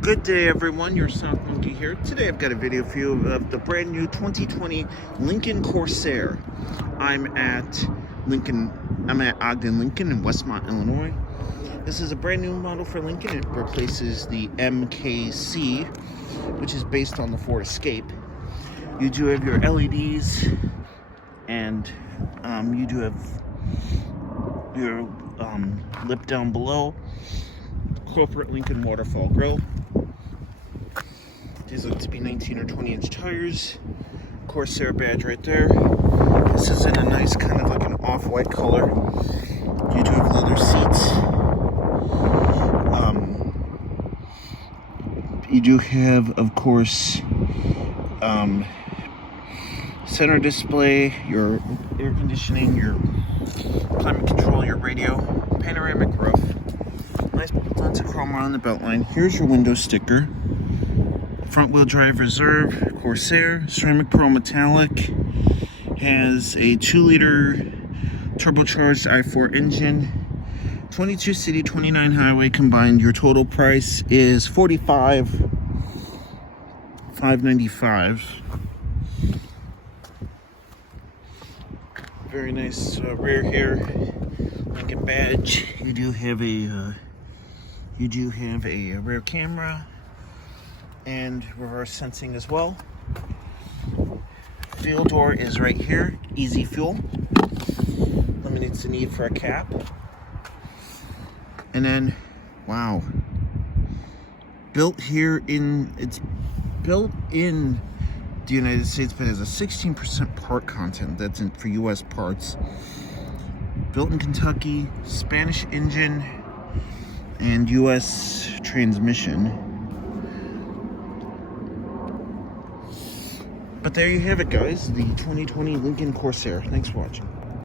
Good day, everyone. Your South Monkey here. Today I've got a video for you of the brand new 2020 Lincoln Corsair. I'm at Ogden, Lincoln in Westmont, Illinois. This is a brand new model for Lincoln. It replaces the MKC, which is based on the Ford Escape. You do have your LEDs, and you do have your lip down below. Corporate Lincoln waterfall grille. These look to be 19 or 20 inch tires. Corsair badge right there. This is in a nice kind of like an off-white color. You do have leather seats. You do have, of course, center display, your air conditioning, your climate control, your radio, panoramic roof. Nice lots of chrome on the belt line. Here's your window sticker. Front wheel drive reserve, Corsair, ceramic pearl metallic. Has a 2-liter turbocharged i4 engine. 22 city, 29 highway combined. Your total price is $45,595. Very nice rear here. Lincoln badge. You do have a rear camera and reverse sensing as well. Fuel door is right here. Easy fuel. Eliminates the need for a cap. And then, wow. It's built in the United States, but has a 16% part content. That's for U.S. parts. Built in Kentucky, Spanish engine, and U.S. transmission. But there you have it, guys. The 2020 Lincoln Corsair. Thanks for watching.